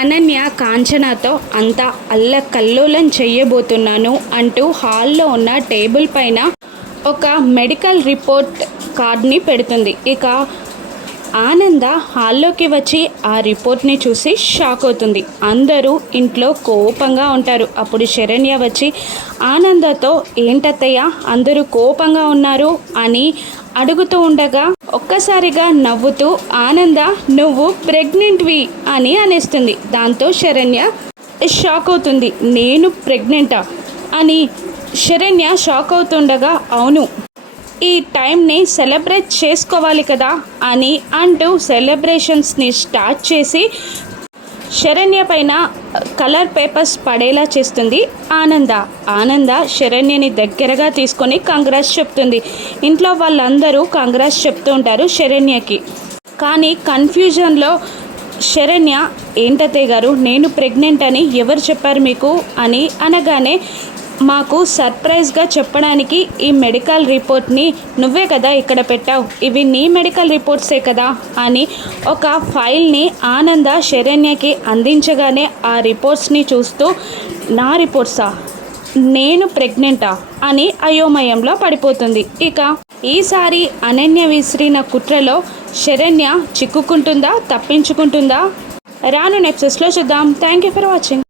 అనన్య కాంచనాతో అంతా అల్లకల్లోలం చెయ్యబోతున్నాను అంటూ హాల్లో ఉన్న టేబుల్ పైన ఒక మెడికల్ రిపోర్ట్ కార్డ్ని పెడుతుంది. ఇక ఆనంద హాల్లోకి వచ్చి ఆ రిపోర్ట్ని చూసి షాక్ అవుతుంది. అందరూ ఇంట్లో కోపంగా ఉంటారు. అప్పుడు శరణ్య వచ్చి ఆనందతో ఏంటత్తయ్య అందరూ కోపంగా ఉన్నారు అని అడుగుతూ ఉండగా ఒక్కసారిగా నవ్వుతూ ఆనంద నువ్వు ప్రెగ్నెంట్వి అని అనేస్తుంది. దాంతో శరణ్య షాక్ అవుతుంది. నేను ప్రెగ్నెంటా అని శరణ్య షాక్ అవుతుండగా అవును ఈ టైంని సెలబ్రేట్ చేసుకోవాలి కదా అని అంటూ సెలబ్రేషన్స్ని స్టార్ట్ చేసి శరణ్య పైన కలర్ పేపర్స్ పడేలా చేస్తుంది ఆనంద శరణ్యని దగ్గరగా తీసుకొని కంగ్రాట్స్ చెప్తుంది. ఇంట్లో వాళ్ళందరూ కంగ్రాట్స్ చెప్తూ ఉంటారు శరణ్యకి. కానీ కన్ఫ్యూజన్లో శరణ్య ఏంటత్తయ్య గారు నేను ప్రెగ్నెంట్ అని ఎవరు చెప్పారు మీకు అని అనగానే మాకు సర్ప్రైజ్గా చెప్పడానికి ఈ మెడికల్ రిపోర్ట్ని నువ్వే కదా ఇక్కడ పెట్టావు, ఇవి నీ మెడికల్ రిపోర్ట్సే కదా అని ఒక ఫైల్ని ఆనంద శరణ్యకి అందించగానే ఆ రిపోర్ట్స్ని చూస్తూ నా రిపోర్ట్సా నేను ప్రెగ్నెంటా అని అయోమయంలో పడిపోతుంది. ఇక ఈసారి అనన్య విసిరిన కుట్రలో శరణ్య చిక్కుకుంటుందా తప్పించుకుంటుందా రాను ఎపిసోడ్స్లో చూద్దాం. Thank you for watching.